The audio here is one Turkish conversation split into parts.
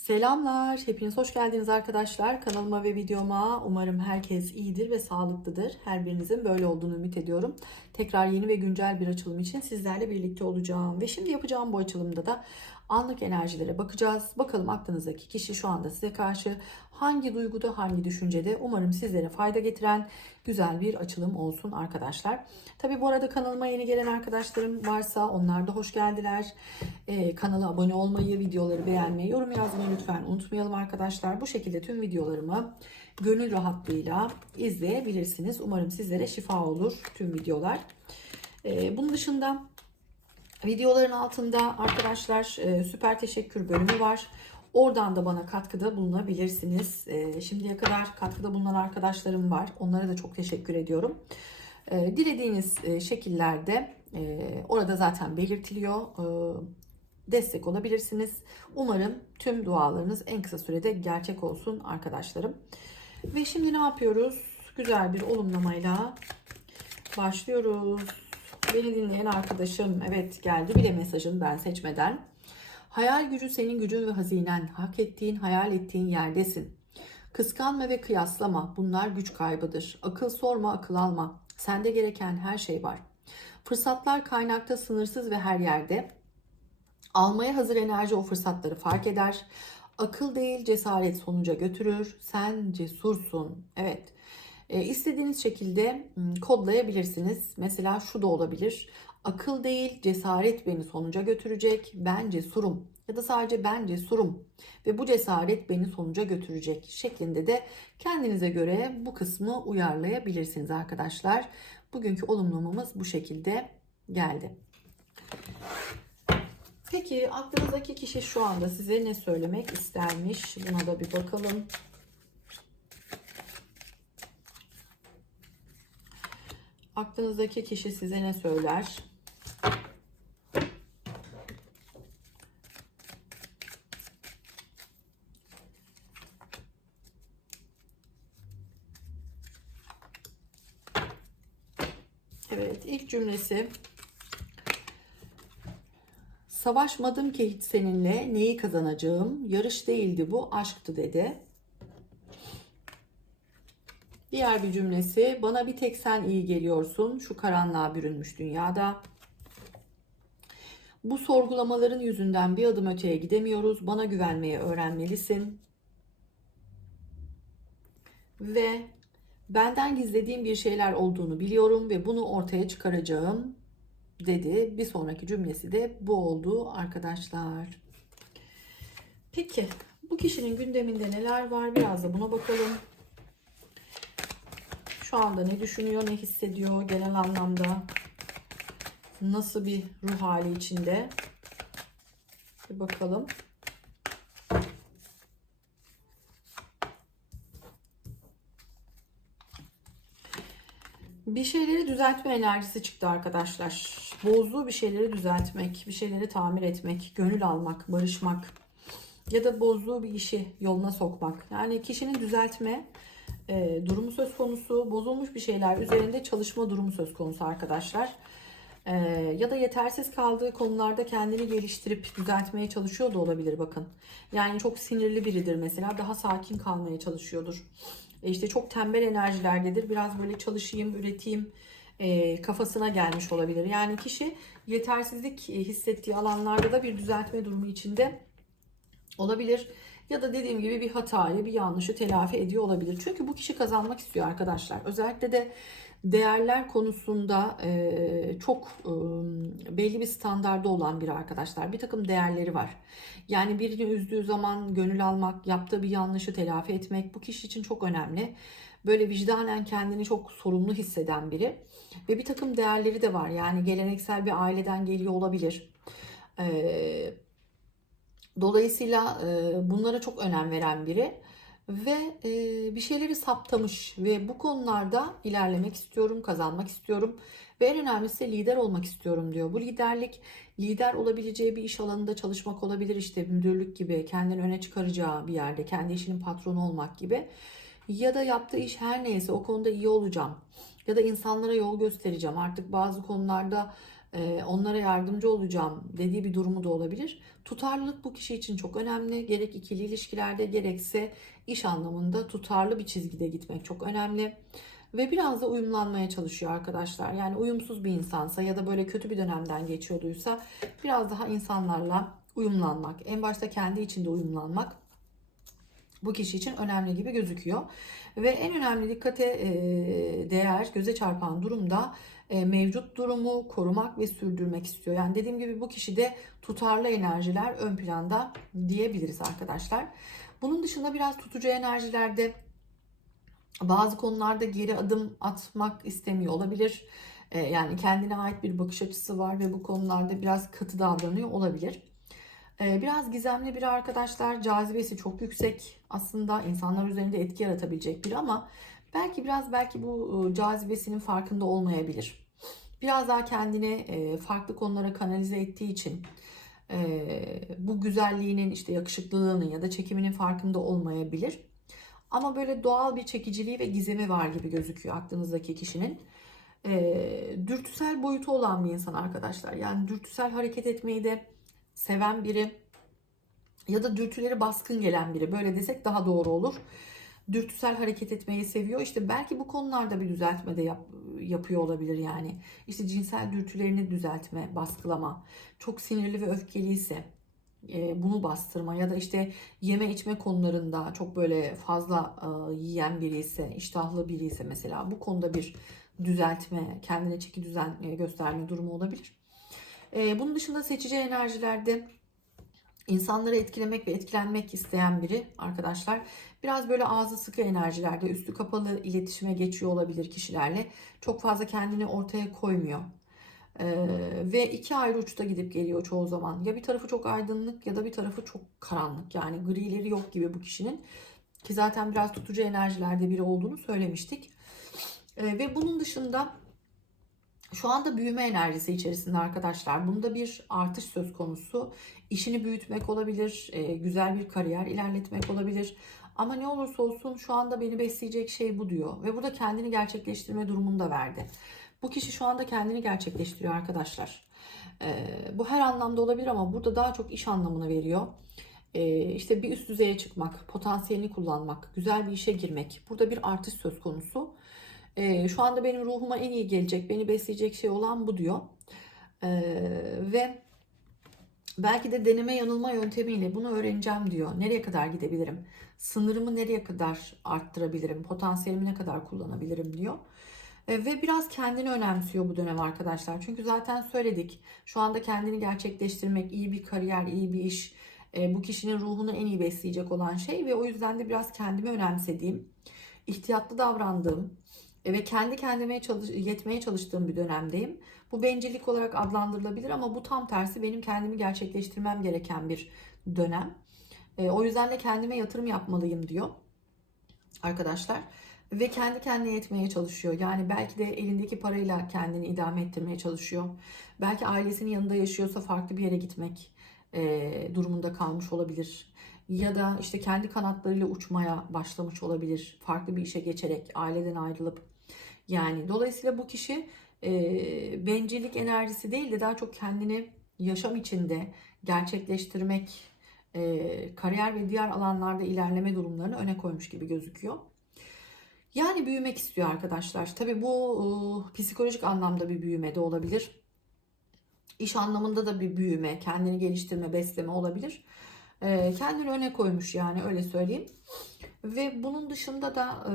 Selamlar, hepiniz hoş geldiniz arkadaşlar. Kanalıma ve videoma umarım herkes iyidir ve sağlıklıdır. Her birinizin böyle olduğunu ümit ediyorum. Tekrar yeni ve güncel bir açılım için sizlerle birlikte olacağım. Ve şimdi yapacağım bu açılımda da anlık enerjilere bakacağız. Bakalım aklınızdaki kişi şu anda size karşı hangi duyguda, hangi düşüncede umarım sizlere fayda getiren güzel bir açılım olsun arkadaşlar. Tabi bu arada kanalıma yeni gelen arkadaşlarım varsa onlar da hoş geldiler. Ee, kanala abone olmayı, videoları beğenmeyi, yorum yazmayı lütfen unutmayalım arkadaşlar. Bu şekilde tüm videolarımı gönül rahatlığıyla izleyebilirsiniz. Umarım sizlere şifa olur tüm videolar. Ee, bunun dışında videoların altında arkadaşlar e, süper teşekkür bölümü var. Oradan da bana katkıda bulunabilirsiniz. E, şimdiye kadar katkıda bulunan arkadaşlarım var. Onlara da çok teşekkür ediyorum. E, dilediğiniz şekillerde orada zaten belirtiliyor. Destek olabilirsiniz. Umarım tüm dualarınız en kısa sürede gerçek olsun arkadaşlarım. Ve şimdi ne yapıyoruz? Güzel bir olumlamayla başlıyoruz. Beni dinleyen arkadaşım evet geldi bile mesajın ben seçmeden. Hayal gücü senin gücün ve hazinen. Hak ettiğin, hayal ettiğin yerdesin. Kıskanma ve kıyaslama. Bunlar güç kaybıdır. Akıl sorma, akıl alma. Sende gereken her şey var. Fırsatlar kaynakta sınırsız ve her yerde. Almaya hazır enerji o fırsatları fark eder. Akıl değil cesaret sonuca götürür. Sen cesursun. Evet. E, istediğiniz şekilde kodlayabilirsiniz. Mesela şu da olabilir. Akıl değil cesaret beni sonuca götürecek. Ben cesurum. Ya da sadece ben cesurum. Ve bu cesaret beni sonuca götürecek şeklinde de kendinize göre bu kısmı uyarlayabilirsiniz arkadaşlar. Bugünkü olumlamamız bu şekilde geldi. Peki aklınızdaki kişi şu anda size ne söylemek istermiş? Buna da bir bakalım. Aklınızdaki kişi size ne söyler? Evet, ilk cümlesi Savaşmadım ki hiç seninle neyi kazanacağım? Yarış değildi bu, aşktı dedi. Diğer bir cümlesi bana bir tek sen iyi geliyorsun şu karanlığa bürünmüş dünyada. Bu sorgulamaların yüzünden bir adım öteye gidemiyoruz. Bana güvenmeyi öğrenmelisin. Ve benden gizlediğim bir şeyler olduğunu biliyorum ve bunu ortaya çıkaracağım dedi. Bir sonraki cümlesi de bu oldu arkadaşlar. Peki bu kişinin gündeminde neler var biraz da buna bakalım. Şu anda ne düşünüyor, ne hissediyor genel anlamda? Nasıl bir ruh hali içinde? Bir bakalım. Bir şeyleri düzeltme enerjisi çıktı arkadaşlar. Bozduğu bir şeyleri düzeltmek, bir şeyleri tamir etmek, gönül almak, barışmak ya da bozduğu bir işi yoluna sokmak. Yani kişinin düzeltme e, durumu söz konusu, bozulmuş bir şeyler üzerinde çalışma durumu söz konusu arkadaşlar. E, ya da yetersiz kaldığı konularda kendini geliştirip düzeltmeye çalışıyor da olabilir bakın. Yani çok sinirli biridir mesela, daha sakin kalmaya çalışıyordur. E işte çok tembel enerjilerdedir. Biraz böyle çalışayım, üreteyim e, kafasına gelmiş olabilir. Yani kişi yetersizlik hissettiği alanlarda da bir düzeltme durumu içinde olabilir. Ya da dediğim gibi bir hatayı, bir yanlışı telafi ediyor olabilir. Çünkü bu kişi kazanmak istiyor arkadaşlar. Özellikle de değerler konusunda e, çok e, belli bir standarda olan bir arkadaşlar. Bir takım değerleri var. Yani birini üzdüğü zaman gönül almak, yaptığı bir yanlışı telafi etmek bu kişi için çok önemli. Böyle vicdanen kendini çok sorumlu hisseden biri. Ve bir takım değerleri de var. Yani geleneksel bir aileden geliyor olabilir. Eee Dolayısıyla e, bunlara çok önem veren biri ve e, bir şeyleri saptamış ve bu konularda ilerlemek istiyorum, kazanmak istiyorum ve en önemlisi de lider olmak istiyorum diyor. Bu liderlik lider olabileceği bir iş alanında çalışmak olabilir işte müdürlük gibi kendini öne çıkaracağı bir yerde kendi işinin patronu olmak gibi ya da yaptığı iş her neyse o konuda iyi olacağım ya da insanlara yol göstereceğim artık bazı konularda onlara yardımcı olacağım dediği bir durumu da olabilir. Tutarlılık bu kişi için çok önemli. Gerek ikili ilişkilerde gerekse iş anlamında tutarlı bir çizgide gitmek çok önemli. Ve biraz da uyumlanmaya çalışıyor arkadaşlar. Yani uyumsuz bir insansa ya da böyle kötü bir dönemden geçiyorduysa biraz daha insanlarla uyumlanmak, en başta kendi içinde uyumlanmak bu kişi için önemli gibi gözüküyor. Ve en önemli dikkate e, değer, göze çarpan durum da e, mevcut durumu korumak ve sürdürmek istiyor. Yani dediğim gibi bu kişide tutarlı enerjiler ön planda diyebiliriz arkadaşlar. Bunun dışında biraz tutucu enerjilerde bazı konularda geri adım atmak istemiyor olabilir. E, yani kendine ait bir bakış açısı var ve bu konularda biraz katı davranıyor olabilir. Biraz gizemli bir arkadaşlar, cazibesi çok yüksek. Aslında insanlar üzerinde etki yaratabilecek biri ama belki biraz belki bu e, cazibesinin farkında olmayabilir. Biraz daha kendini e, farklı konulara kanalize ettiği için bu güzelliğinin işte yakışıklılığının ya da çekiminin farkında olmayabilir. Ama böyle doğal bir çekiciliği ve gizemi var gibi gözüküyor aklınızdaki kişinin. E, dürtüsel boyutu olan bir insan arkadaşlar. Yani dürtüsel hareket etmeyi de seven biri ya da dürtüleri baskın gelen biri. Böyle desek daha doğru olur. Dürtüsel hareket etmeyi seviyor. İşte belki bu konularda bir düzeltme de yap, yapıyor olabilir yani. İşte cinsel dürtülerini düzeltme, baskılama. Çok sinirli ve öfkeliyse e, bunu bastırma ya da işte yeme içme konularında çok böyle fazla e, yiyen biri ise, iştahlı biri ise mesela bu konuda bir düzeltme, kendine çeki düzen e, gösterme durumu olabilir. Bunun dışında seçici enerjilerde insanları etkilemek ve etkilenmek isteyen biri arkadaşlar. Biraz böyle ağzı sıkı enerjilerde üstü kapalı iletişime geçiyor olabilir kişilerle. Çok fazla kendini ortaya koymuyor. Ee, ve iki ayrı uçta gidip geliyor çoğu zaman. Ya bir tarafı çok aydınlık ya da bir tarafı çok karanlık. Yani grileri yok gibi bu kişinin. Ki zaten biraz tutucu enerjilerde biri olduğunu söylemiştik. Ee, ve bunun dışında şu anda büyüme enerjisi içerisinde arkadaşlar. Bunda bir artış söz konusu. İşini büyütmek olabilir, e, güzel bir kariyer ilerletmek olabilir. Ama ne olursa olsun şu anda beni besleyecek şey bu diyor. Ve burada kendini gerçekleştirme durumunda verdi. Bu kişi şu anda kendini gerçekleştiriyor arkadaşlar. Ee, bu her anlamda olabilir ama burada daha çok iş anlamına veriyor. Ee, işte bir üst düzeye çıkmak, potansiyelini kullanmak, güzel bir işe girmek. Burada bir artış söz konusu. Ee, şu anda benim ruhuma en iyi gelecek, beni besleyecek şey olan bu diyor. Ee, ve belki de deneme yanılma yöntemiyle bunu öğreneceğim diyor. Nereye kadar gidebilirim? Sınırımı nereye kadar arttırabilirim? Potansiyelimi ne kadar kullanabilirim diyor. E, ve biraz kendini önemsiyor bu dönem arkadaşlar. Çünkü zaten söyledik. Şu anda kendini gerçekleştirmek, iyi bir kariyer, iyi bir iş e, bu kişinin ruhunu en iyi besleyecek olan şey ve o yüzden de biraz kendimi önemsediğim, ihtiyatlı davrandığım e, ve kendi kendime çalış yetmeye çalıştığım bir dönemdeyim. Bu bencillik olarak adlandırılabilir ama bu tam tersi benim kendimi gerçekleştirmem gereken bir dönem. O yüzden de kendime yatırım yapmalıyım diyor arkadaşlar ve kendi kendine yetmeye çalışıyor. Yani belki de elindeki parayla kendini idame ettirmeye çalışıyor. Belki ailesinin yanında yaşıyorsa farklı bir yere gitmek e, durumunda kalmış olabilir. Ya da işte kendi kanatlarıyla uçmaya başlamış olabilir. Farklı bir işe geçerek aileden ayrılıp. Yani dolayısıyla bu kişi e, bencillik enerjisi değil de daha çok kendini yaşam içinde gerçekleştirmek, e, kariyer ve diğer alanlarda ilerleme durumlarını öne koymuş gibi gözüküyor. Yani büyümek istiyor arkadaşlar. Tabi bu e, psikolojik anlamda bir büyüme de olabilir. İş anlamında da bir büyüme, kendini geliştirme, besleme olabilir. E, kendini öne koymuş yani öyle söyleyeyim. Ve bunun dışında da e,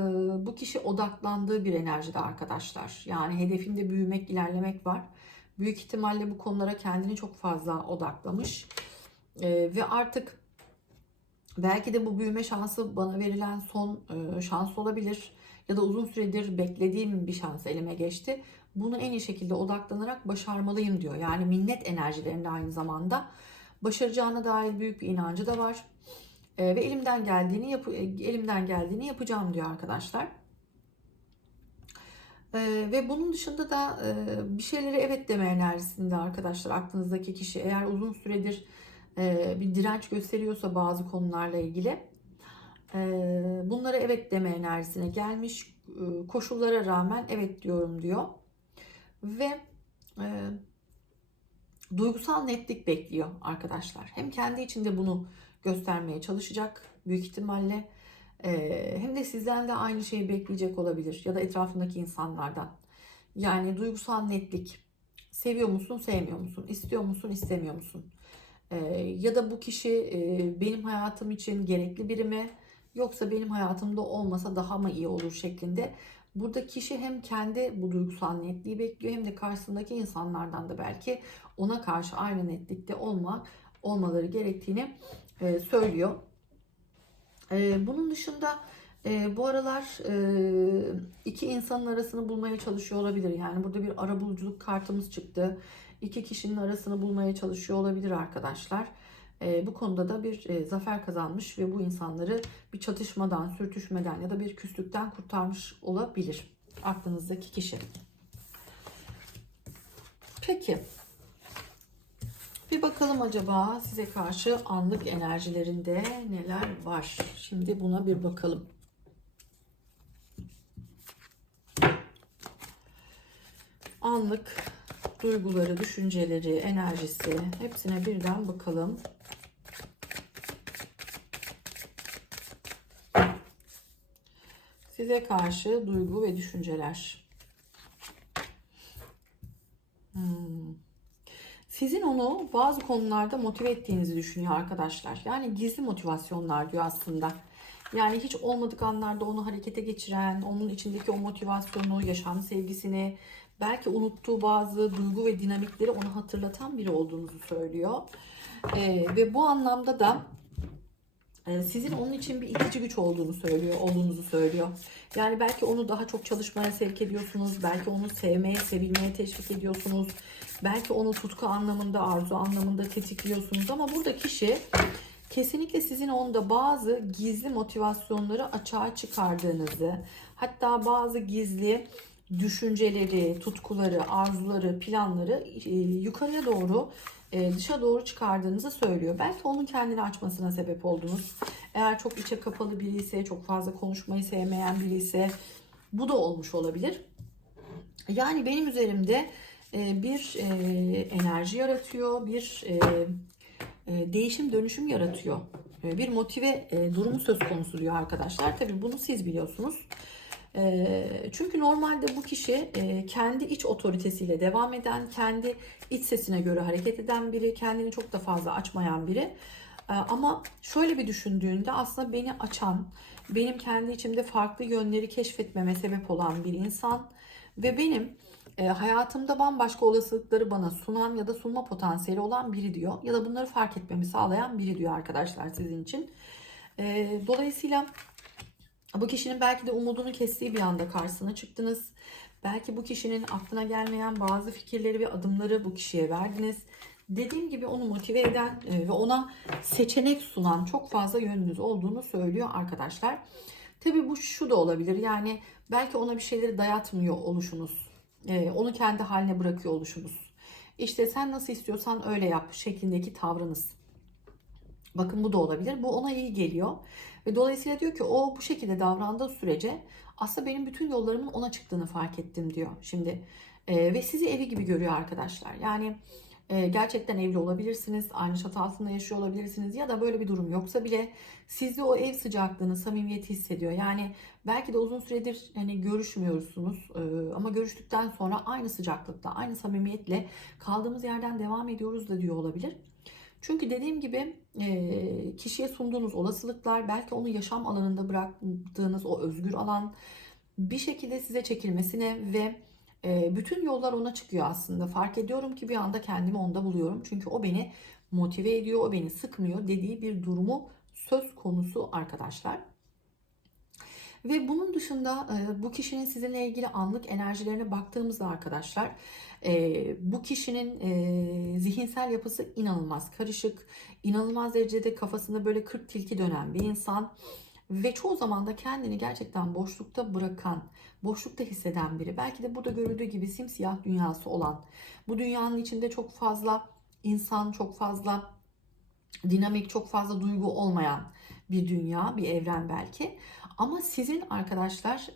bu kişi odaklandığı bir enerjide arkadaşlar. Yani hedefinde büyümek, ilerlemek var. Büyük ihtimalle bu konulara kendini çok fazla odaklamış. E, ve artık belki de bu büyüme şansı bana verilen son e, şans olabilir ya da uzun süredir beklediğim bir şans elime geçti. Bunu en iyi şekilde odaklanarak başarmalıyım diyor. Yani minnet enerjilerinde aynı zamanda başaracağına dair büyük bir inancı da var. E, ve elimden geldiğini yap elimden geldiğini yapacağım diyor arkadaşlar. E, ve bunun dışında da e, bir şeylere evet deme enerjisinde arkadaşlar aklınızdaki kişi eğer uzun süredir e, bir direnç gösteriyorsa bazı konularla ilgili ee, bunlara evet deme enerjisine gelmiş. Ee, koşullara rağmen evet diyorum diyor. Ve e, duygusal netlik bekliyor arkadaşlar. Hem kendi içinde bunu göstermeye çalışacak büyük ihtimalle. Ee, hem de sizden de aynı şeyi bekleyecek olabilir ya da etrafındaki insanlardan. Yani duygusal netlik. Seviyor musun, sevmiyor musun? İstiyor musun, istemiyor musun? Ee, ya da bu kişi e, benim hayatım için gerekli biri mi? Yoksa benim hayatımda olmasa daha mı iyi olur şeklinde. Burada kişi hem kendi bu duygusal netliği bekliyor hem de karşısındaki insanlardan da belki ona karşı aynı netlikte olma olmaları gerektiğini e, söylüyor. E, bunun dışında e, bu aralar e, iki insanın arasını bulmaya çalışıyor olabilir. Yani burada bir arabuluculuk kartımız çıktı. İki kişinin arasını bulmaya çalışıyor olabilir arkadaşlar. E, bu konuda da bir e, zafer kazanmış ve bu insanları bir çatışmadan, sürtüşmeden ya da bir küslükten kurtarmış olabilir. Aklınızdaki kişi. Peki. Bir bakalım acaba size karşı anlık enerjilerinde neler var. Şimdi buna bir bakalım. Anlık duyguları, düşünceleri, enerjisi hepsine birden bakalım. Size karşı duygu ve düşünceler. Hmm. Sizin onu bazı konularda motive ettiğinizi düşünüyor arkadaşlar. Yani gizli motivasyonlar diyor aslında. Yani hiç olmadık anlarda onu harekete geçiren, onun içindeki o motivasyonu, yaşam sevgisini, belki unuttuğu bazı duygu ve dinamikleri ona hatırlatan biri olduğunuzu söylüyor. Ee, ve bu anlamda da e, sizin onun için bir itici güç olduğunu söylüyor, olduğunuzu söylüyor. Yani belki onu daha çok çalışmaya sevk ediyorsunuz, belki onu sevmeye, sevilmeye teşvik ediyorsunuz. Belki onu tutku anlamında, arzu anlamında tetikliyorsunuz ama burada kişi kesinlikle sizin onda bazı gizli motivasyonları açığa çıkardığınızı, hatta bazı gizli düşünceleri, tutkuları, arzuları, planları e, yukarıya doğru, e, dışa doğru çıkardığınızı söylüyor. Belki onun kendini açmasına sebep oldunuz. Eğer çok içe kapalı biri ise, çok fazla konuşmayı sevmeyen biri ise bu da olmuş olabilir. Yani benim üzerimde bir enerji yaratıyor, bir değişim dönüşüm yaratıyor. Bir motive durumu söz konusu diyor arkadaşlar. Tabii bunu siz biliyorsunuz. Çünkü normalde bu kişi kendi iç otoritesiyle devam eden, kendi iç sesine göre hareket eden biri, kendini çok da fazla açmayan biri. Ama şöyle bir düşündüğünde aslında beni açan, benim kendi içimde farklı yönleri keşfetmeme sebep olan bir insan ve benim hayatımda bambaşka olasılıkları bana sunan ya da sunma potansiyeli olan biri diyor. Ya da bunları fark etmemi sağlayan biri diyor arkadaşlar sizin için. Dolayısıyla bu kişinin belki de umudunu kestiği bir anda karşısına çıktınız. Belki bu kişinin aklına gelmeyen bazı fikirleri ve adımları bu kişiye verdiniz. Dediğim gibi onu motive eden e, ve ona seçenek sunan çok fazla yönünüz olduğunu söylüyor arkadaşlar. Tabi bu şu da olabilir. Yani belki ona bir şeyleri dayatmıyor oluşunuz. E, onu kendi haline bırakıyor oluşunuz. İşte sen nasıl istiyorsan öyle yap şeklindeki tavrınız. Bakın bu da olabilir. Bu ona iyi geliyor. Ve dolayısıyla diyor ki o bu şekilde davrandığı sürece aslında benim bütün yollarımın ona çıktığını fark ettim diyor. Şimdi e, ve sizi evi gibi görüyor arkadaşlar. Yani e, gerçekten evli olabilirsiniz, aynı çatı altında yaşıyor olabilirsiniz ya da böyle bir durum yoksa bile sizde o ev sıcaklığını, samimiyeti hissediyor. Yani belki de uzun süredir hani görüşmüyorsunuz e, ama görüştükten sonra aynı sıcaklıkta, aynı samimiyetle kaldığımız yerden devam ediyoruz da diyor olabilir. Çünkü dediğim gibi kişiye sunduğunuz olasılıklar belki onu yaşam alanında bıraktığınız o özgür alan bir şekilde size çekilmesine ve bütün yollar ona çıkıyor aslında. Fark ediyorum ki bir anda kendimi onda buluyorum. Çünkü o beni motive ediyor, o beni sıkmıyor dediği bir durumu söz konusu arkadaşlar. Ve bunun dışında bu kişinin sizinle ilgili anlık enerjilerine baktığımızda arkadaşlar bu kişinin zihinsel yapısı inanılmaz karışık, inanılmaz derecede kafasında böyle 40 tilki dönen bir insan ve çoğu zaman da kendini gerçekten boşlukta bırakan, boşlukta hisseden biri. Belki de burada görüldüğü gibi simsiyah dünyası olan, bu dünyanın içinde çok fazla insan, çok fazla dinamik, çok fazla duygu olmayan bir dünya, bir evren belki. Ama sizin arkadaşlar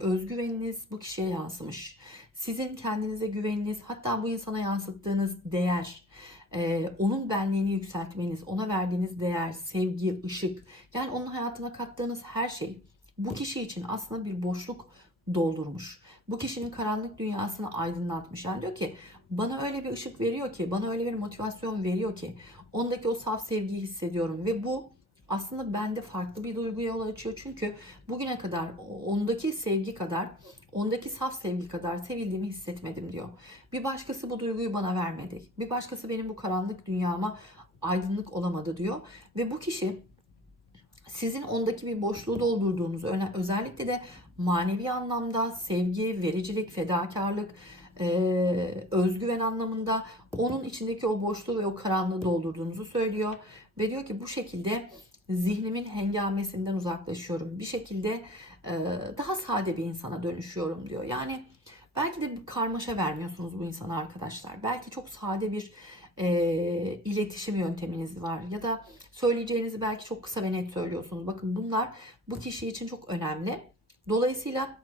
özgüveniniz bu kişiye yansımış. sizin kendinize güveniniz, hatta bu insana yansıttığınız değer, e, onun benliğini yükseltmeniz, ona verdiğiniz değer, sevgi, ışık, yani onun hayatına kattığınız her şey bu kişi için aslında bir boşluk doldurmuş. Bu kişinin karanlık dünyasını aydınlatmış. Yani diyor ki bana öyle bir ışık veriyor ki, bana öyle bir motivasyon veriyor ki, ondaki o saf sevgiyi hissediyorum ve bu aslında bende farklı bir duyguya yol açıyor. Çünkü bugüne kadar ondaki sevgi kadar, ondaki saf sevgi kadar sevildiğimi hissetmedim diyor. Bir başkası bu duyguyu bana vermedi. Bir başkası benim bu karanlık dünyama aydınlık olamadı diyor. Ve bu kişi sizin ondaki bir boşluğu doldurduğunuz, özellikle de manevi anlamda sevgi, vericilik, fedakarlık, özgüven anlamında onun içindeki o boşluğu ve o karanlığı doldurduğunuzu söylüyor. Ve diyor ki bu şekilde zihnimin hengamesinden uzaklaşıyorum. Bir şekilde daha sade bir insana dönüşüyorum diyor. Yani belki de bir karmaşa vermiyorsunuz bu insana arkadaşlar. Belki çok sade bir e, iletişim yönteminiz var ya da söyleyeceğinizi belki çok kısa ve net söylüyorsunuz. Bakın bunlar bu kişi için çok önemli. Dolayısıyla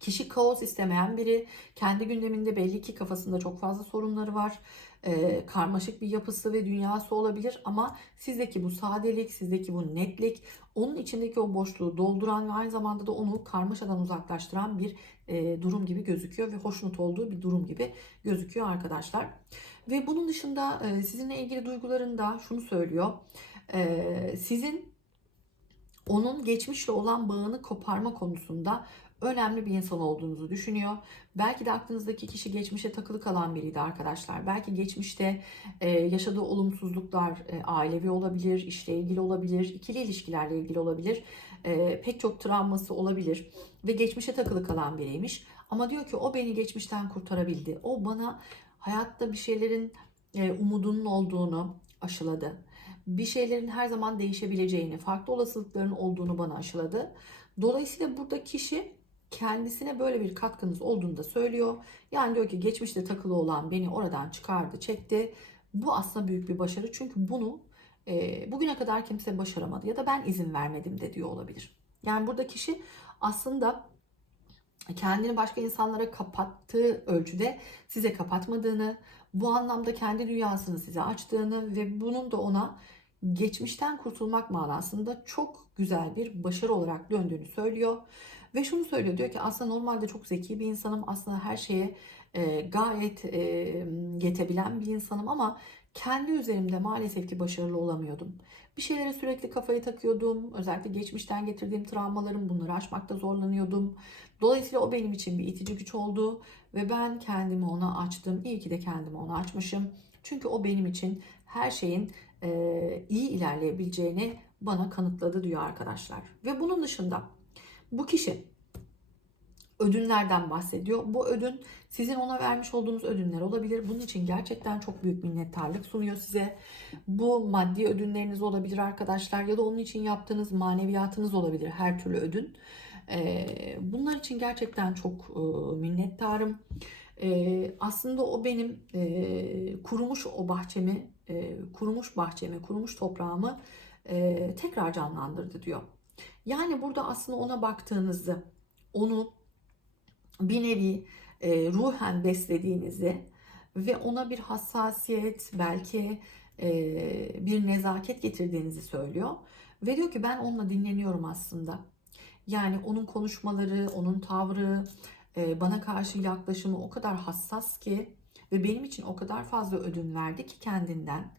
kişi kaos istemeyen biri, kendi gündeminde belli ki kafasında çok fazla sorunları var. E, karmaşık bir yapısı ve dünyası olabilir ama sizdeki bu sadelik, sizdeki bu netlik, onun içindeki o boşluğu dolduran ve aynı zamanda da onu karmaşadan uzaklaştıran bir e, durum gibi gözüküyor ve hoşnut olduğu bir durum gibi gözüküyor arkadaşlar. Ve bunun dışında e, sizinle ilgili duygularında şunu söylüyor. E, sizin onun geçmişle olan bağını koparma konusunda önemli bir insan olduğunuzu düşünüyor. Belki de aklınızdaki kişi geçmişe takılı kalan biriydi arkadaşlar. Belki geçmişte e, yaşadığı olumsuzluklar e, ailevi olabilir, işle ilgili olabilir, ikili ilişkilerle ilgili olabilir. E, pek çok travması olabilir ve geçmişe takılı kalan biriymiş. Ama diyor ki o beni geçmişten kurtarabildi. O bana hayatta bir şeylerin e, umudunun olduğunu aşıladı. Bir şeylerin her zaman değişebileceğini, farklı olasılıkların olduğunu bana aşıladı. Dolayısıyla burada kişi kendisine böyle bir katkınız olduğunu da söylüyor. Yani diyor ki geçmişte takılı olan beni oradan çıkardı, çekti. Bu aslında büyük bir başarı. Çünkü bunu e, bugüne kadar kimse başaramadı ya da ben izin vermedim de diyor olabilir. Yani burada kişi aslında kendini başka insanlara kapattığı ölçüde size kapatmadığını, bu anlamda kendi dünyasını size açtığını ve bunun da ona geçmişten kurtulmak manasında çok güzel bir başarı olarak döndüğünü söylüyor. Ve şunu söylüyor diyor ki aslında normalde çok zeki bir insanım. Aslında her şeye e, gayet e, yetebilen bir insanım ama kendi üzerimde maalesef ki başarılı olamıyordum. Bir şeylere sürekli kafayı takıyordum. Özellikle geçmişten getirdiğim travmalarım bunları aşmakta zorlanıyordum. Dolayısıyla o benim için bir itici güç oldu ve ben kendimi ona açtım. İyi ki de kendimi ona açmışım. Çünkü o benim için her şeyin e, iyi ilerleyebileceğini bana kanıtladı diyor arkadaşlar. Ve bunun dışında bu kişi ödünlerden bahsediyor. Bu ödün sizin ona vermiş olduğunuz ödünler olabilir. Bunun için gerçekten çok büyük minnettarlık sunuyor size. Bu maddi ödünleriniz olabilir arkadaşlar ya da onun için yaptığınız maneviyatınız olabilir her türlü ödün. Ee, bunlar için gerçekten çok e, minnettarım. Ee, aslında o benim e, kurumuş o bahçemi, e, kurumuş bahçemi, kurumuş toprağımı tekrar canlandırdı diyor. Yani burada aslında ona baktığınızı, onu bir nevi e, ruhen beslediğinizi ve ona bir hassasiyet, belki e, bir nezaket getirdiğinizi söylüyor. Ve diyor ki ben onunla dinleniyorum aslında. Yani onun konuşmaları, onun tavrı, e, bana karşı yaklaşımı o kadar hassas ki ve benim için o kadar fazla ödün verdi ki kendinden.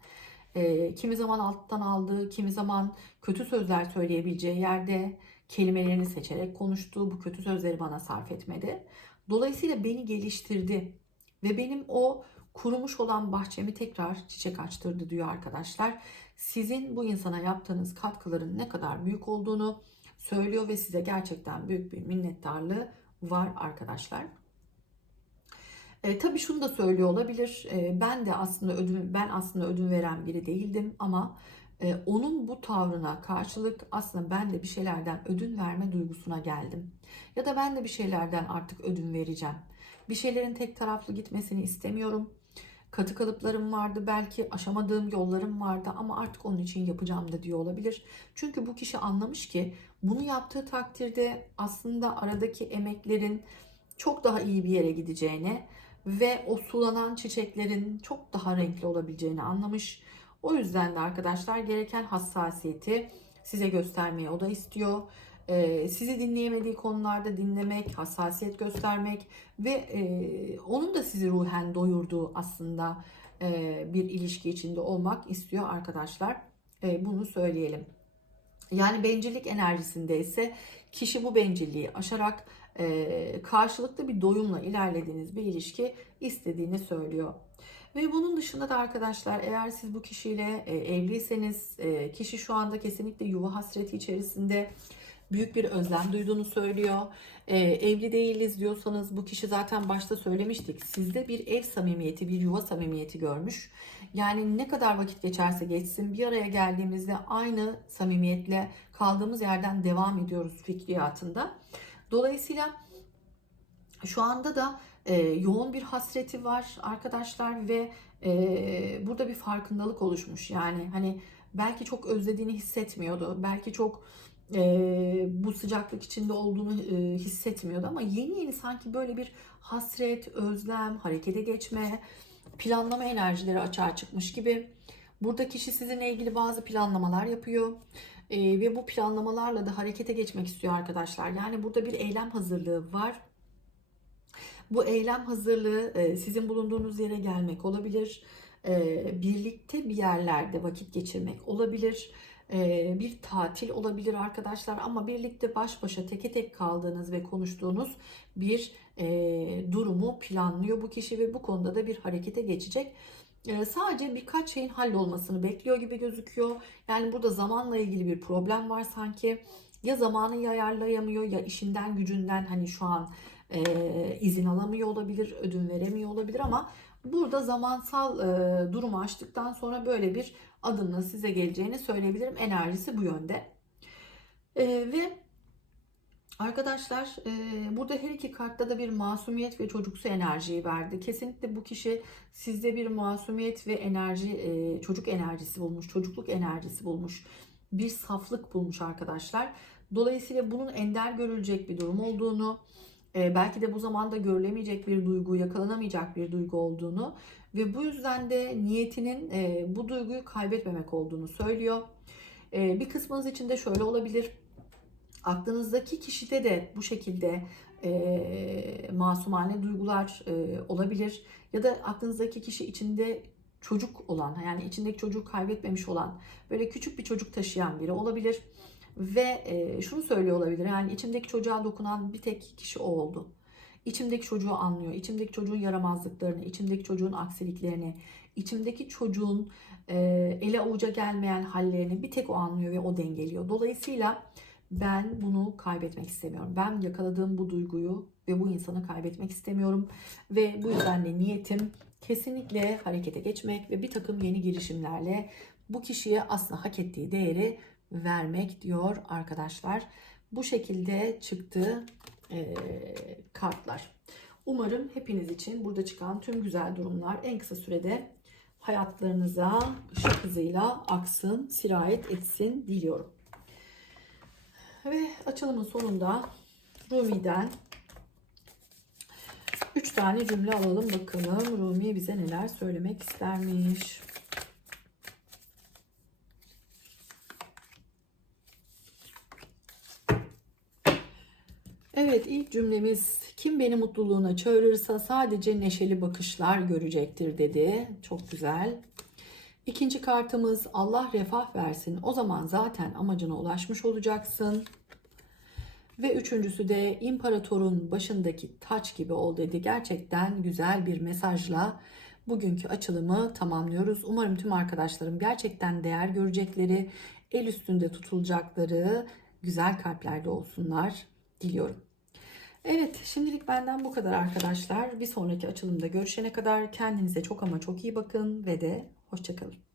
E, kimi zaman alttan aldı, kimi zaman kötü sözler söyleyebileceği yerde kelimelerini seçerek konuştu. Bu kötü sözleri bana sarf etmedi. Dolayısıyla beni geliştirdi ve benim o kurumuş olan bahçemi tekrar çiçek açtırdı diyor arkadaşlar. Sizin bu insana yaptığınız katkıların ne kadar büyük olduğunu söylüyor ve size gerçekten büyük bir minnettarlığı var arkadaşlar. E, tabii şunu da söylüyor olabilir. E, ben de aslında ödün ben aslında ödün veren biri değildim ama e, onun bu tavrına karşılık aslında ben de bir şeylerden ödün verme duygusuna geldim. Ya da ben de bir şeylerden artık ödün vereceğim. Bir şeylerin tek taraflı gitmesini istemiyorum. Katı kalıplarım vardı belki aşamadığım yollarım vardı ama artık onun için yapacağım da diyor olabilir. Çünkü bu kişi anlamış ki bunu yaptığı takdirde aslında aradaki emeklerin çok daha iyi bir yere gideceğini ve o sulanan çiçeklerin çok daha renkli olabileceğini anlamış. O yüzden de arkadaşlar gereken hassasiyeti size göstermeyi o da istiyor. Ee, sizi dinleyemediği konularda dinlemek, hassasiyet göstermek ve e, onun da sizi ruhen doyurduğu aslında e, bir ilişki içinde olmak istiyor arkadaşlar. E, bunu söyleyelim. Yani bencillik enerjisinde ise kişi bu bencilliği aşarak e, karşılıklı bir doyumla ilerlediğiniz bir ilişki istediğini söylüyor. Ve bunun dışında da arkadaşlar eğer siz bu kişiyle e, evliyseniz e, kişi şu anda kesinlikle yuva hasreti içerisinde büyük bir özlem duyduğunu söylüyor. E, evli değiliz diyorsanız bu kişi zaten başta söylemiştik. Sizde bir ev samimiyeti, bir yuva samimiyeti görmüş. Yani ne kadar vakit geçerse geçsin bir araya geldiğimizde aynı samimiyetle kaldığımız yerden devam ediyoruz fikriyatında. Dolayısıyla şu anda da e, yoğun bir hasreti var arkadaşlar ve e, burada bir farkındalık oluşmuş. Yani hani belki çok özlediğini hissetmiyordu. Belki çok e, bu sıcaklık içinde olduğunu e, hissetmiyordu ama yeni yeni sanki böyle bir hasret, özlem, harekete geçme, planlama enerjileri açığa çıkmış gibi. Burada kişi sizinle ilgili bazı planlamalar yapıyor. E, ve bu planlamalarla da harekete geçmek istiyor arkadaşlar. Yani burada bir eylem hazırlığı var. Bu eylem hazırlığı e, sizin bulunduğunuz yere gelmek olabilir. E, birlikte bir yerlerde vakit geçirmek olabilir. E, bir tatil olabilir arkadaşlar ama birlikte baş başa teke tek kaldığınız ve konuştuğunuz bir durumu planlıyor bu kişi ve bu konuda da bir harekete geçecek. Sadece birkaç şeyin hallolmasını bekliyor gibi gözüküyor. Yani burada zamanla ilgili bir problem var sanki. Ya zamanı ayarlayamıyor ya işinden gücünden hani şu an e, izin alamıyor olabilir, ödün veremiyor olabilir ama burada zamansal e, durumu açtıktan sonra böyle bir adımla size geleceğini söyleyebilirim. Enerjisi bu yönde. E, ve Arkadaşlar e, burada her iki kartta da bir masumiyet ve çocuksu enerjiyi verdi. Kesinlikle bu kişi sizde bir masumiyet ve enerji, e, çocuk enerjisi bulmuş, çocukluk enerjisi bulmuş, bir saflık bulmuş arkadaşlar. Dolayısıyla bunun ender görülecek bir durum olduğunu, e, belki de bu zamanda görülemeyecek bir duygu, yakalanamayacak bir duygu olduğunu ve bu yüzden de niyetinin e, bu duyguyu kaybetmemek olduğunu söylüyor. E, bir kısmınız için de şöyle olabilir. Aklınızdaki kişide de bu şekilde e, masumane duygular e, olabilir. Ya da aklınızdaki kişi içinde çocuk olan, yani içindeki çocuğu kaybetmemiş olan, böyle küçük bir çocuk taşıyan biri olabilir ve e, şunu söylüyor olabilir. Yani içimdeki çocuğa dokunan bir tek kişi o oldu. İçimdeki çocuğu anlıyor. İçimdeki çocuğun yaramazlıklarını, içimdeki çocuğun aksiliklerini, içimdeki çocuğun e, ele avuca gelmeyen hallerini bir tek o anlıyor ve o dengeliyor. Dolayısıyla ben bunu kaybetmek istemiyorum. Ben yakaladığım bu duyguyu ve bu insanı kaybetmek istemiyorum. Ve bu yüzden de niyetim kesinlikle harekete geçmek ve bir takım yeni girişimlerle bu kişiye aslında hak ettiği değeri vermek diyor arkadaşlar. Bu şekilde çıktı e, kartlar. Umarım hepiniz için burada çıkan tüm güzel durumlar en kısa sürede hayatlarınıza ışık hızıyla aksın, sirayet etsin diliyorum. Ve açılımın sonunda Rumi'den 3 tane cümle alalım bakalım. Rumi bize neler söylemek istermiş. Evet ilk cümlemiz kim beni mutluluğuna çağırırsa sadece neşeli bakışlar görecektir dedi. Çok güzel. İkinci kartımız Allah refah versin. O zaman zaten amacına ulaşmış olacaksın. Ve üçüncüsü de imparatorun başındaki taç gibi ol dedi. Gerçekten güzel bir mesajla bugünkü açılımı tamamlıyoruz. Umarım tüm arkadaşlarım gerçekten değer görecekleri, el üstünde tutulacakları güzel kalplerde olsunlar diliyorum. Evet şimdilik benden bu kadar arkadaşlar. Bir sonraki açılımda görüşene kadar kendinize çok ama çok iyi bakın ve de hoşçakalın.